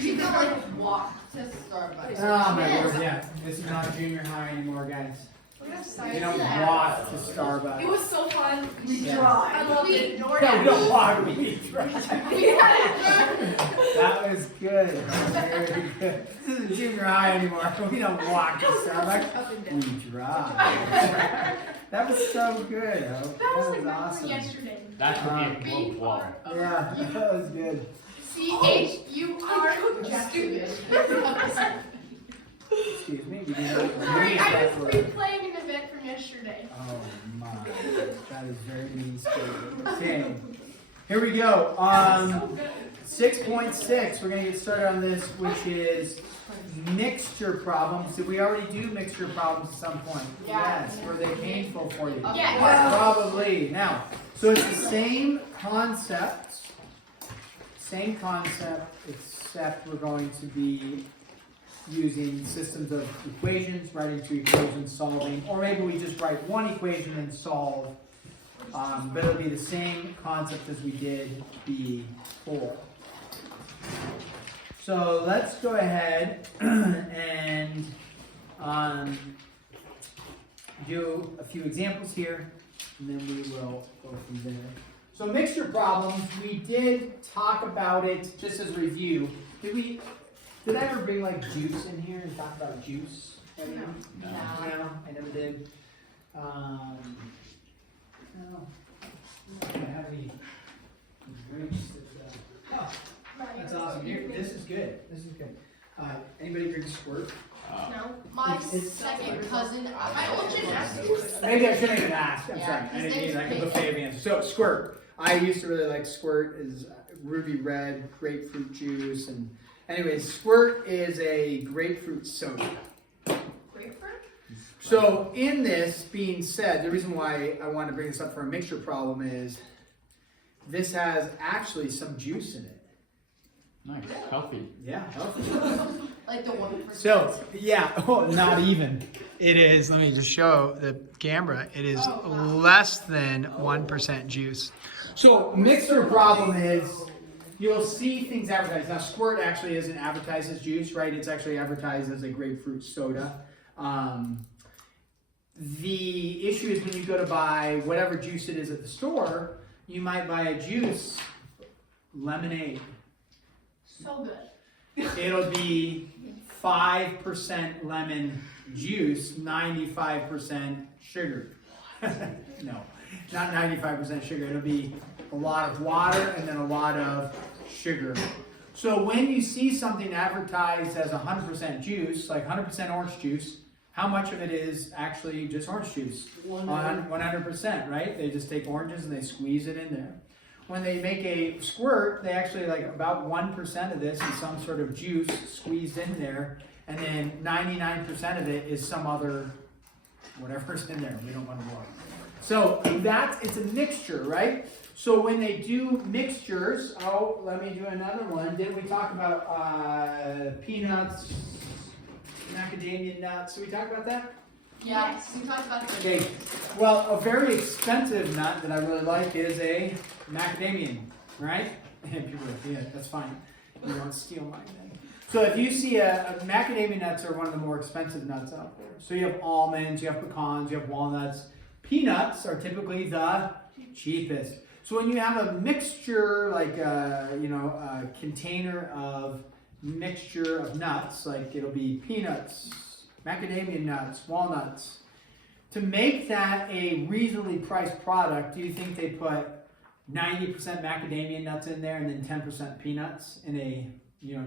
You can like walk to Starbucks. Oh my word, yeah. This is not junior high anymore, guys. We don't walk to Starbucks. It was so fun. We Yeah. drive. I loved it. No, we don't walk, we drive. That was good. Very good. This isn't junior high anymore. We don't walk to Starbucks. We drive. That was so good. Hope. That was like awesome. yesterday. That could be a quote wall. Yeah, that was good. CHUR. Stupid. Excuse me. We did Sorry, I was replaying an event from yesterday. Oh my, that is very mean spirited. Okay, here we go. So good. 6.6, we're going to get started on this, which is mixture problems. Did we already do mixture problems at some point? Yeah. Yes. Were they painful for you? Yes. Probably. Now, so it's the same concept, except we're going to be using systems of equations, writing two equations, solving, or maybe we just write one equation and solve, but it'll be the same concept as we did before. So let's go ahead and do a few examples here, and then we will go from there. So mixture problems, we did talk about it just as a review. Did I ever bring like juice in here and talk about juice? No. No, I never did. No. I don't have any drinks that, oh, that's awesome. Here, this is good. This is good. Anybody drink Squirt? No. My It's- second cousin. My old gymnastics. Maybe I shouldn't even ask. I'm Yeah, sorry. I his didn't need name's like a Peyton. buffet of answers. So Squirt. I used to really like Squirt. Is ruby red grapefruit juice, and anyways, Squirt is a grapefruit soda. Grapefruit? So in this being said, the reason why I wanted to bring this up for a mixture problem is this has actually some juice in it. Nice, healthy. Yeah, healthy. Like the 1%. So, yeah, oh, not even. It is, let me just show the camera, it is less than 1% juice. So, mixer problem is, you'll see things advertised. Now, Squirt actually isn't advertised as juice, right? It's actually advertised as a grapefruit soda. The issue is when you go to buy whatever juice it is at the store, you might buy a juice, lemonade. So good. It'll be 5% lemon juice, 95% sugar. No, not 95% sugar. It'll be a lot of water and then a lot of sugar. So when you see something advertised as 100% juice, like 100% orange juice, how much of it is actually just orange juice? 100%, right? They just take oranges and they squeeze it in there. When they make a Squirt, they actually like about 1% of this is some sort of juice squeezed in there, and then 99% of it is some other whatever's in there. We don't want to know. So it's a mixture, right? So when they do mixtures, let me do another one. Didn't we talk about peanuts, macadamia nuts? Did we talk about that? Yeah, we talked about the Okay, well, a very expensive nut that I really like is a macadamia, right? And people are like, yeah, that's fine. You don't steal mine then. So if you see macadamia nuts are one of the more expensive nuts out there. So you have almonds, you have pecans, you have walnuts. Peanuts are typically the cheapest. So when you have a mixture, like a container of mixture of nuts, like it'll be peanuts, macadamia nuts, walnuts. To make that a reasonably priced product, do you think they put 90% macadamia nuts in there and then 10% peanuts in a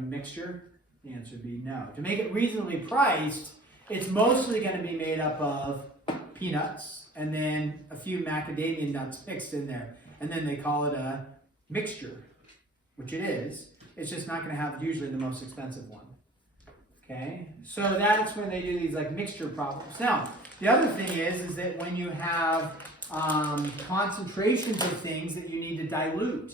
mixture? The answer would be no. To make it reasonably priced, it's mostly going to be made up of peanuts and then a few macadamia nuts mixed in there. And then they call it a mixture, which it is. It's just not going to have usually the most expensive one. Okay, so that's when they do these like mixture problems. Now, the other thing is that when you have concentrations of things that you need to dilute.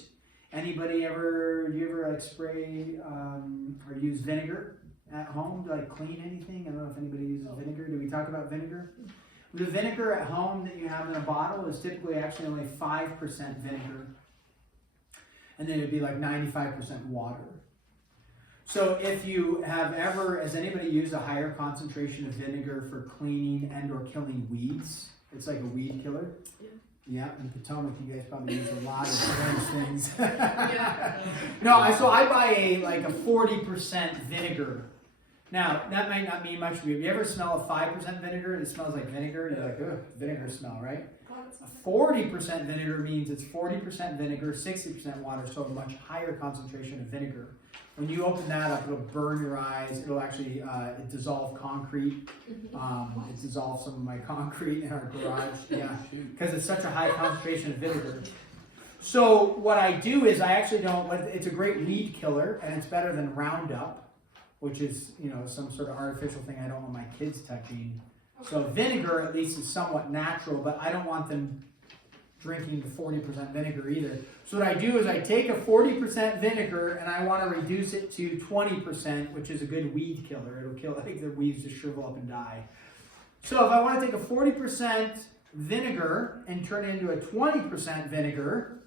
Anybody do you ever like spray or use vinegar at home to like clean anything? I don't know if anybody uses vinegar. Did we talk about vinegar? The vinegar at home that you have in a bottle is typically actually only 5% vinegar. And then it'd be like 95% water. So if you have ever, has anybody used a higher concentration of vinegar for cleaning and or killing weeds? It's like a weed killer. Yeah, in Potomac, you guys probably use a lot of those things. No, so I buy a 40% vinegar. Now, that might not mean much to you. Have you ever smell a 5% vinegar and it smells like vinegar? You're like, ugh, vinegar smell, right? A 40% vinegar means it's 40% vinegar, 60% water, so a much higher concentration of vinegar. When you open that up, it'll burn your eyes. It'll actually dissolve concrete. It dissolved some of my concrete in our garage. Yeah, because it's such a high concentration of vinegar. So what I do is I actually don't. It's a great weed killer, and it's better than Roundup, which is some sort of artificial thing I don't want my kids touching. So vinegar at least is somewhat natural, but I don't want them drinking the 40% vinegar either. So what I do is I take a 40% vinegar and I want to reduce it to 20%, which is a good weed killer. It'll kill, I think the weeds just shrivel up and die. So if I want to take a 40% vinegar and turn it into a 20% vinegar,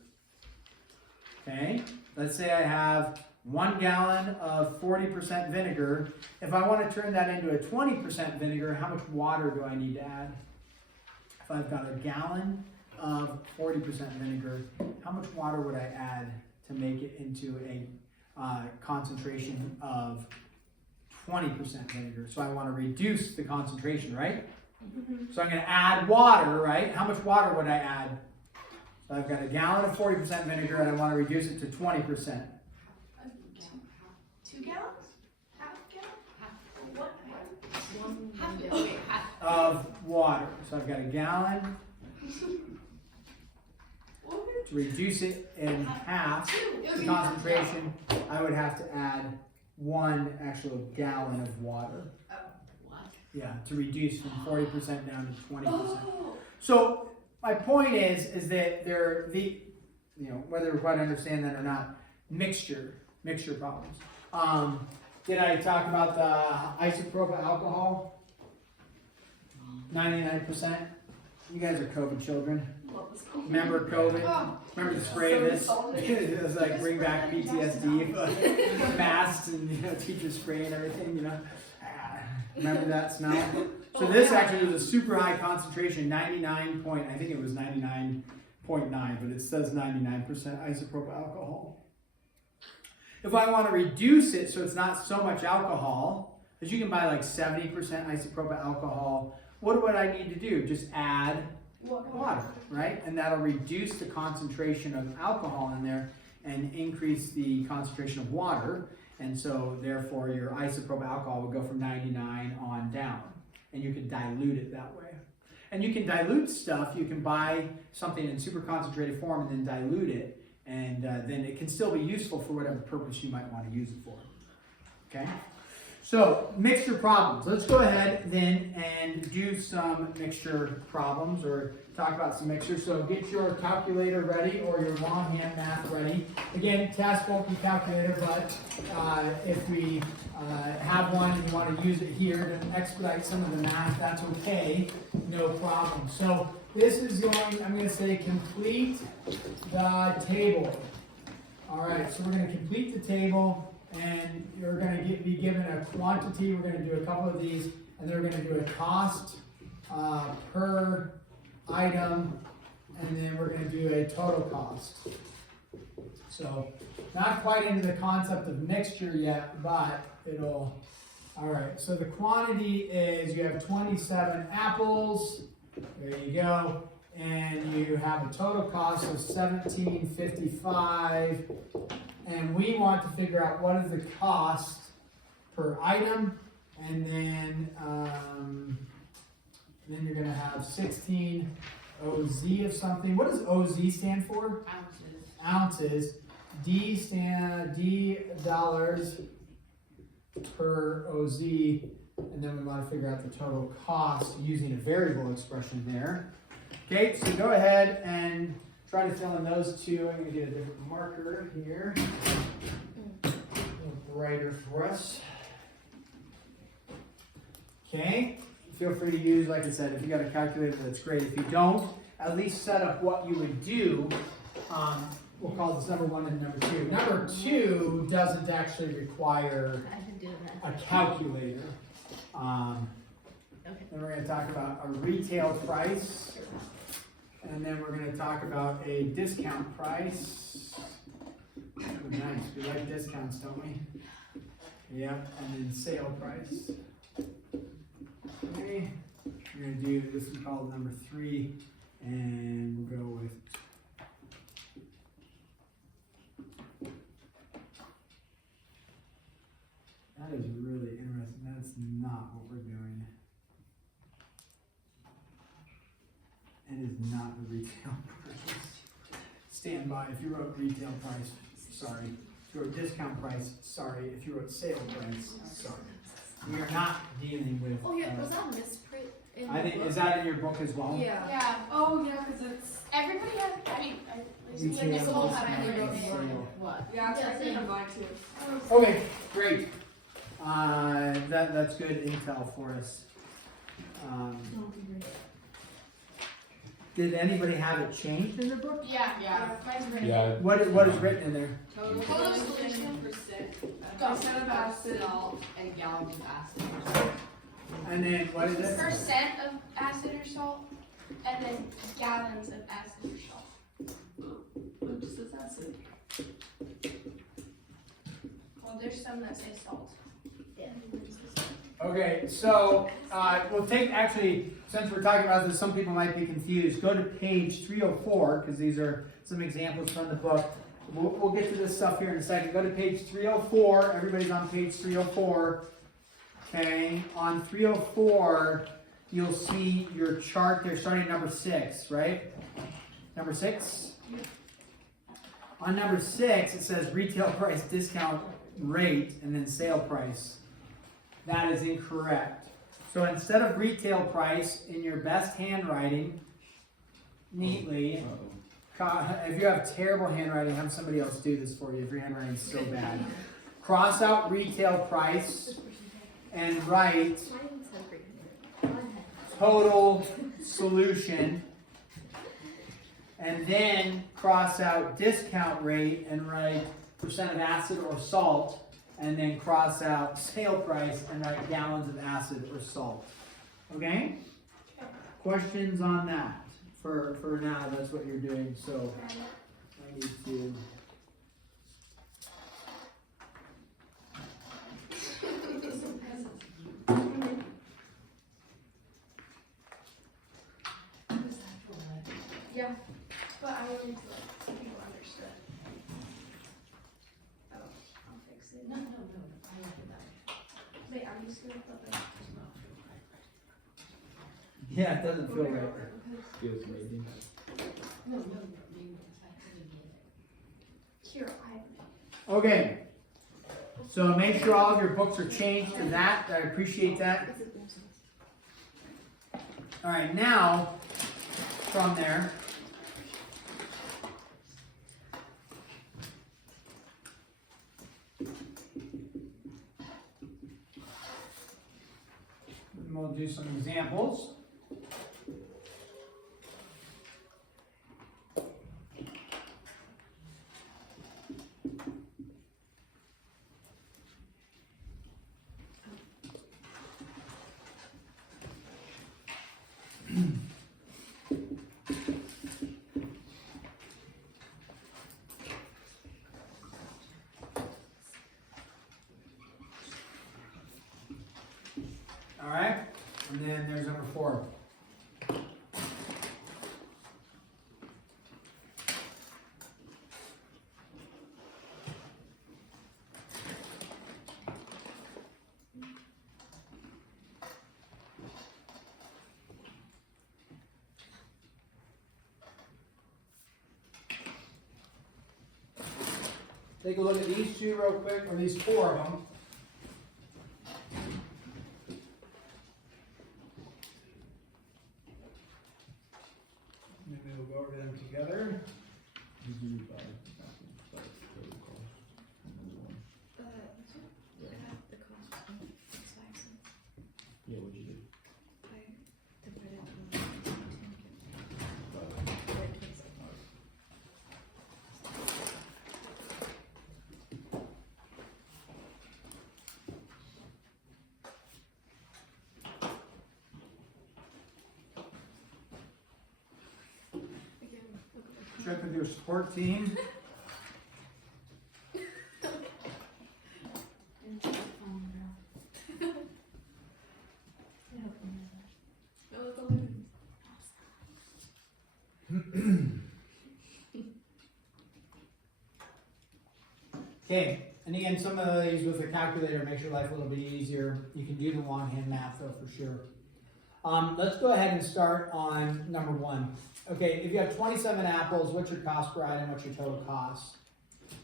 okay, let's say I have 1 gallon of 40% vinegar. If I want to turn that into a 20% vinegar, how much water do I need to add? If I've got a gallon of 40% vinegar, how much water would I add to make it into a concentration of 20% vinegar? So I want to reduce the concentration, right? So I'm going to add water, right? How much water would I add? So I've got a gallon of 40% vinegar and I want to reduce it to 20%. 2 gallons? Half gallon? What? Half. Of water. So I've got a gallon. To reduce it in half the concentration, I would have to add 1 actual gallon of water. Yeah, to reduce from 40% down to 20%. So my point is that they're whether we quite understand that or not, mixture problems. Did I talk about the isopropyl alcohol? 99%. You guys are COVID children. Remember COVID? Remember the spray of this? It was like bring back PTSD, but masks and teacher spray and everything. Remember that smell? So this actually was a super high concentration, 99 point. I think it was 99.9, but it says 99% isopropyl alcohol. If I want to reduce it so it's not so much alcohol, because you can buy like 70% isopropyl alcohol, what would I need to do? Just add water, right? And that'll reduce the concentration of alcohol in there and increase the concentration of water. And so therefore your isopropyl alcohol would go from 99 on down. And you can dilute it that way. And you can dilute stuff. You can buy something in super concentrated form and then dilute it. And then it can still be useful for whatever purpose you might want to use it for. Okay? So, mixture problems. Let's go ahead then and do some mixture problems or talk about some mixture. So get your calculator ready or your longhand math ready. Again, test won't be calculator, but if we have one and you want to use it here to expedite some of the math, that's okay. No problem. So this is I'm going to say complete the table. All right, so we're going to complete the table. And you're going to be given a quantity. We're going to do a couple of these, and then we're going to do a cost per item, and then we're going to do a total cost. So not quite into the concept of mixture yet, but it'll. All right, so the quantity is you have 27 apples. There you go. And you have a total cost of $17.55. And we want to figure out what is the cost per item, and then you're going to have 16 OZ of something. What does OZ stand for? Ounces. D dollars per OZ, and then we want to figure out the total cost using a variable expression there. Okay, so go ahead and try to fill in those two. I'm going to get a different marker here. A little brighter for us. Okay. Feel free to use, like I said, if you got a calculator, that's great. If you don't, at least set up what you would do we'll call this number 1 and number 2. Number 2 doesn't actually require I can do a that. calculator. Okay. Then we're going to talk about a retail price, and then we're going to talk about a discount price. Oh, nice, we like discounts, don't we? Yep, and then sale price. Okay, we're going to do this is called number 3, and we'll go with that is really interesting. That's not what we're doing. It is not the retail price. Stand by. If you wrote retail price, sorry. If you wrote discount price, sorry. If you wrote sale price, sorry. We are not dealing with. Oh yeah, was that misprint in I the think book? is that in your book as well? Yeah. Yeah. Oh yeah, because it's Everybody has, I mean, at least Retail, Nicole had discount, everything. sale. What? yeah, it's Yeah, actually same. in mine too. Okay, great. That's good intel for us. Did anybody have it changed in their book? Yeah, yeah. Mine's written. Yeah. What is written in there? Total solution Percent of acid, salt, and gallons of acid. And then what is it? Percent of acid or salt, and then gallons of acid or salt. What just says acid? Well, there's some that say salt. Yeah. Okay, so we'll take actually, since we're talking about this, some people might be confused. Go to page 304 because these are some examples from the book. We'll get to this stuff here in a second. Go to page 304. Everybody's on page 304. Okay, on 304, you'll see your chart there starting at number 6, right? Number 6? On number 6, it says retail price, discount rate, and then sale price. That is incorrect. So instead of retail price, in your best handwriting, neatly, if you have terrible handwriting, have somebody else do this for you if your handwriting's so bad. Cross out retail price and write total solution, and then cross out discount rate and write percent of acid or salt, and then cross out sale price and write gallons of acid or salt. Okay? Questions on that? For now, that's what you're doing, so I need to. Yeah, but I wanted to like so people understood. Oh, I'll fix it. No, I like that. Wait, I'm just gonna put like. Yeah, it doesn't feel right. Feels amazing. No, maybe it's actually Here, I have. Okay. So make sure all of your books are changed to that. I appreciate that. All right, now from there. We'll do some examples. All right, and then there's number 4. Take a look at these 2 real quick, or these 4 of them. Maybe we'll go over them together. The cost is 5 cents. Yeah, what'd you do? I divided the check with your support team. No, it's only Okay, and again, some of these with a calculator makes your life a little bit easier. You can do the longhand math though for sure. Let's go ahead and start on number 1. Okay, if you have 27 apples, what's your cost per item? What's your total cost?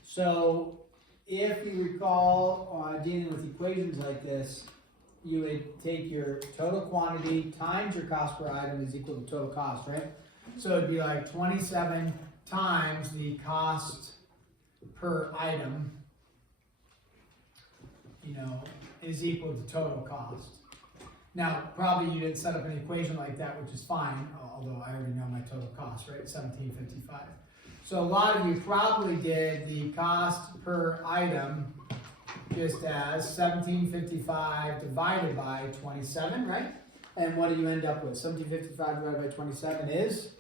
So if you recall dealing with equations like this, you would take your total quantity times your cost per item is equal to total cost, right? So it'd be like 27 times the cost per item, is equal to total cost. Now, probably you didn't set up an equation like that, which is fine, although I already know my total cost, right? $17.55. So a lot of you probably did the cost per item just as $17.55 divided by 27, right? And what do you end up with? $17.55 divided by 27 is?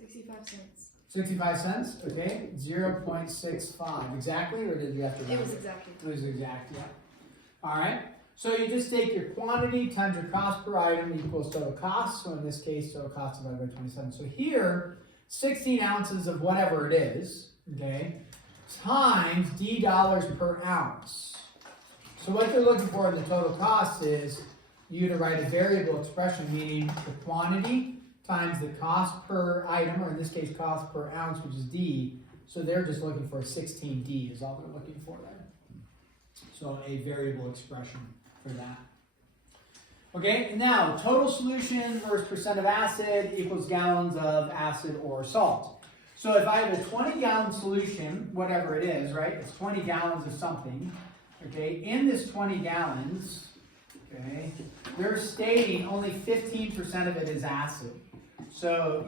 65 cents. 65 cents, okay, 0.65, exactly, or did you have to round It was exactly. It was exact, yeah. All right, so you just take your quantity times your cost per item equals total cost, so in this case, total cost divided by 27. So here, 16 ounces of whatever it is, okay, times D dollars per ounce. So what they're looking for in the total cost is you to write a variable expression, meaning the quantity times the cost per item, or in this case, cost per ounce, which is D. So they're just looking for 16D is all they're looking for there. So a variable expression for that. Okay, now total solution versus percent of acid equals gallons of acid or salt. So if I have a 20-gallon solution, whatever it is, right? It's 20 gallons of something. Okay, in this 20 gallons, okay, they're stating only 15% of it is acid. So,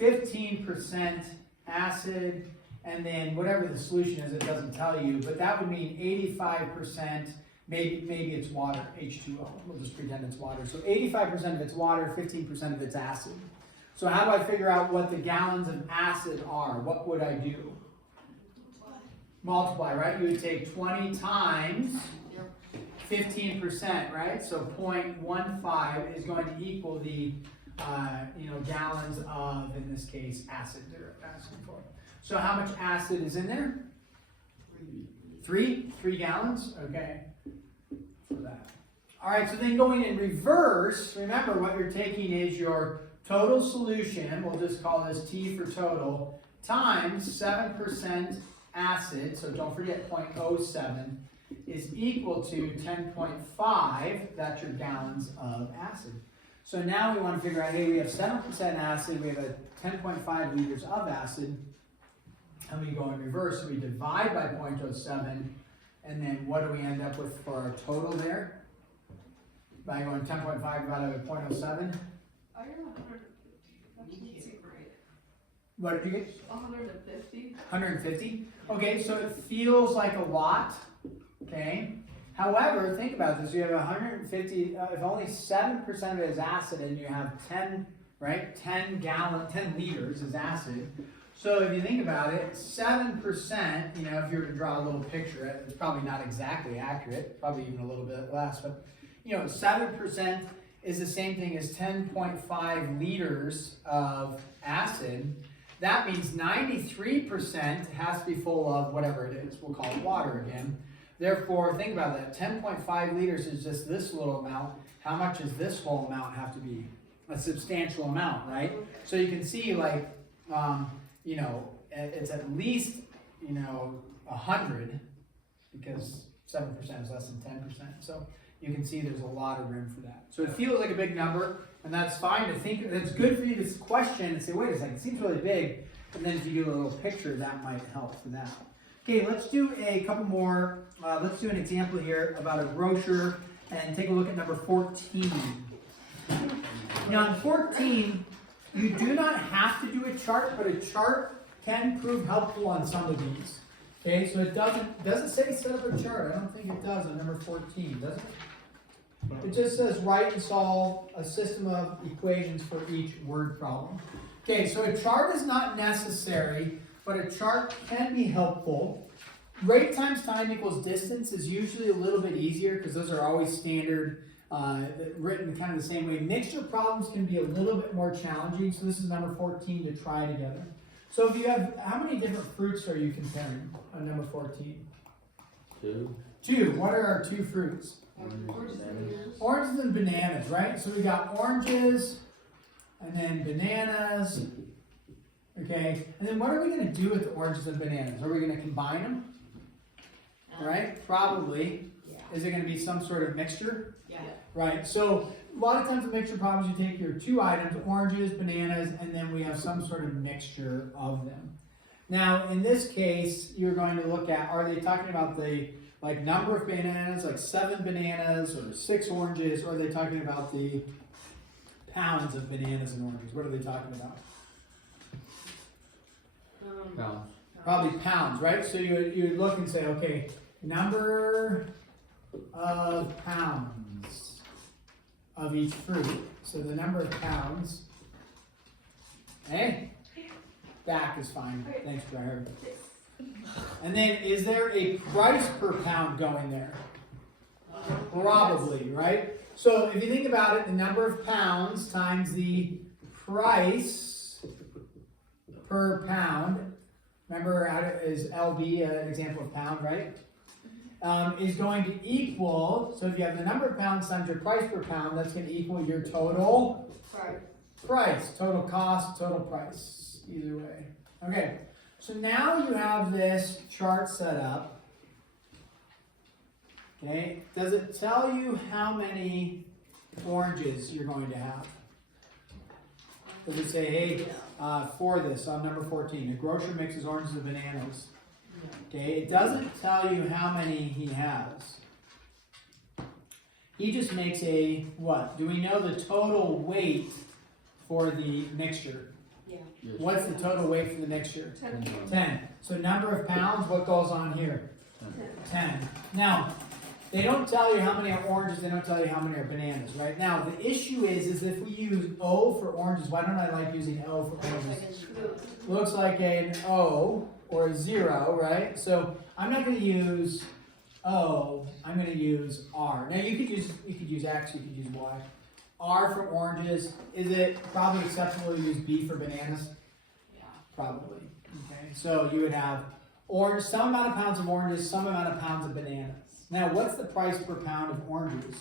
15% acid, and then whatever the solution is, it doesn't tell you, but that would mean 85%, maybe it's water, H2O, we'll just pretend it's water. So 85% of it's water, 15% of it's acid. So how do I figure out what the gallons of acid are? What would I do? Multiply, right? You would take 20 times 15%, right? So 0.15 is going to equal the gallons of, in this case, acid they're asking for. So how much acid is in there? 3 gallons, okay, for that. All right, so then going in reverse, remember what you're taking is your total solution, we'll just call this T for total, times 7% acid, so don't forget 0.07, is equal to 10.5, that's your gallons of acid. So now we want to figure out, hey, we have 7% acid, we have a 10.5 liters of acid, and we go in reverse, so we divide by 0.07, and then what do we end up with for our total there? By going 10.5 divided by 0.07? I got 150. That doesn't seem right. What did you get? 150. 150? Okay, so it feels like a lot, okay? However, think about this, you have 150, if only 7% of it is acid and you have 10 liters is acid. So if you think about it, 7%, if you were to draw a little picture, it's probably not exactly accurate, probably even a little bit less, but 7% is the same thing as 10.5 liters of acid. That means 93% has to be full of whatever it is, we'll call it water again. Therefore, think about that, 10.5 liters is just this little amount. How much does this whole amount have to be? A substantial amount, right? So you can see like, it's at least, 100 because 7% is less than 10%. So you can see there's a lot of room for that. So it feels like a big number, and that's fine to think, it's good for you to question and say, wait a second, it seems really big. And then if you do a little picture, that might help for that. Okay, let's do a couple more. Let's do an example here about a grocer and take a look at number 14. Now, in 14, you do not have to do a chart, but a chart can prove helpful on some of these. Okay, so it doesn't say set up a chart. I don't think it does on number 14, does it? It just says write and solve a system of equations for each word problem. Okay, so a chart is not necessary, but a chart can be helpful. Rate times time equals distance is usually a little bit easier because those are always standard, written kind of the same way. Mixture problems can be a little bit more challenging, so this is number 14 to try together. So if you have, how many different fruits are you comparing on number 14? 2. 2. What are our 2 fruits? Oranges and bananas. Oranges and bananas, right? So we got oranges and then bananas. Okay, and then what are we going to do with the oranges and bananas? Are we going to combine them? Right? Probably. Yeah. Is it going to be some sort of mixture? Yeah. Right, so a lot of times in mixture problems you take your 2 items, oranges, bananas, and then we have some sort of mixture of them. Now, in this case, you're going to look at, are they talking about the number of bananas, like 7 bananas or 6 oranges, or are they talking about the pounds of bananas and oranges? What are they talking about? Pounds. Probably pounds, right? So you would look and say, okay, number of pounds of each fruit. So the number of pounds. Hey, back is fine. Thanks, Briar. And then, is there a price per pound going there? Probably, right? So if you think about it, the number of pounds times the price per pound, remember how is LB an example of pound, right? Is going to equal, so if you have the number of pounds times your price per pound, that's going to equal your total price, total cost, total price, either way. Okay, so now you have this chart set up. Okay, does it tell you how many oranges you're going to have? Does it say, hey, for this on number 14, a grocer mixes oranges and bananas? Okay, it doesn't tell you how many he has. He just makes a what? Do we know the total weight for the mixture? Yeah. Yes. What's the total weight for the mixture? 10. 10. So number of pounds, what goes on here? 10. Now, they don't tell you how many are oranges, they don't tell you how many are bananas, right? Now, the issue is if we use O for oranges, why don't I like using O for oranges? Looks like an O or a 0, right? So I'm not going to use O, I'm going to use R. Now you could use X, you could use Y. R for oranges. Is it probably acceptable to use B for bananas? Yeah. Probably. Okay. So you would have orange, some amount of pounds of oranges, some amount of pounds of bananas. Now, what's the price per pound of oranges?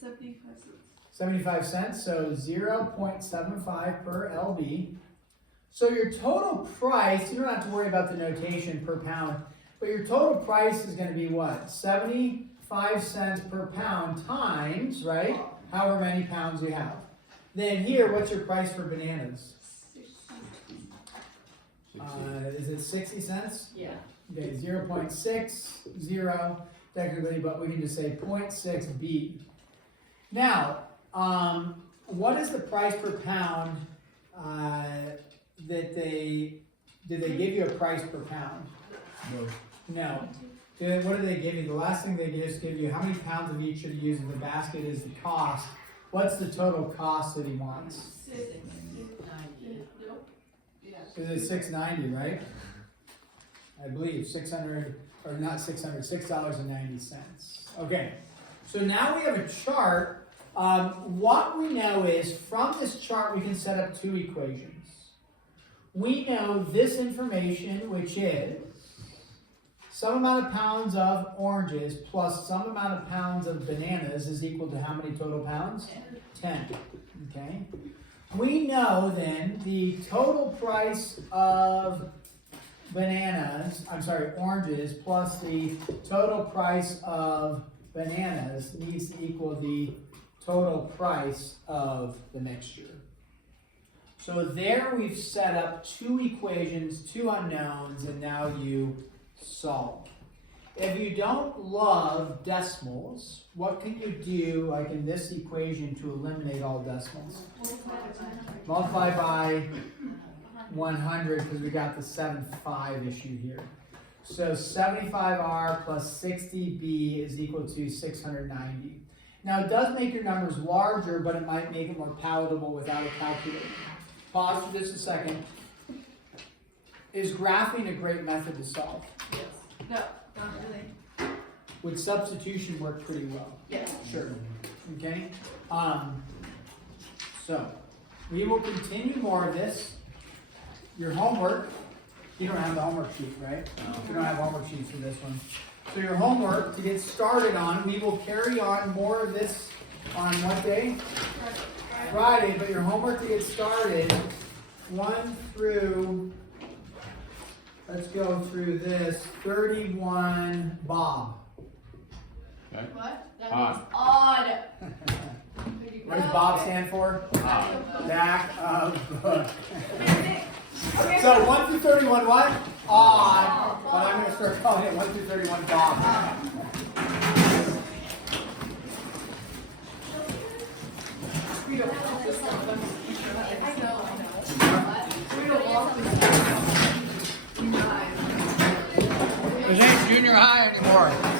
75 cents. 75 cents, so 0.75 per LB. So your total price, you don't have to worry about the notation per pound, but your total price is going to be what? 75 cents per pound times, right? However many pounds you have. Then here, what's your price for bananas? Is it 60 cents? Yeah. Okay, 0.60 technically, but we can just say 0.6B. Now, what is the price per pound did they give you a price per pound? No. What did they give you? The last thing they just give you, how many pounds of each should you use in the basket is the cost. What's the total cost that he wants? 690. Nope. Yeah. Is it $6.90, right? I believe 600, or not 600, $6.90. Okay, so now we have a chart. What we know is from this chart we can set up 2 equations. We know this information, which is some amount of pounds of oranges plus some amount of pounds of bananas is equal to how many total pounds? 10. Okay. We know then the total price of oranges plus the total price of bananas needs to equal the total price of the mixture. So there we've set up 2 equations, 2 unknowns, and now you solve. If you don't love decimals, what can you do, like in this equation, to eliminate all decimals? Multiply by 100, because we got the 75 issue here. So 75R plus 60B is equal to 690. Now it does make your numbers larger, but it might make it more palatable without a calculator. pause for just a second. Is graphing a great method to solve? Yes. No, not really. Would substitution work pretty well? Yes. Sure. Okay. So we will continue more of this. Your homework. You don't have the homework sheet, right? You don't have homework sheets for this one. So your homework to get started on, we will carry on more of this on what day? Friday. But your homework to get started, 1 through, let's go through this, 31 Bob. What? That Odd. means odd. What does Bob stand for? Jack of book. So 1 through 31 what? Odd. But I'm going to start calling it 1 through 31 Bob. We don't want this one. I know. We don't want this one. This ain't junior high anymore.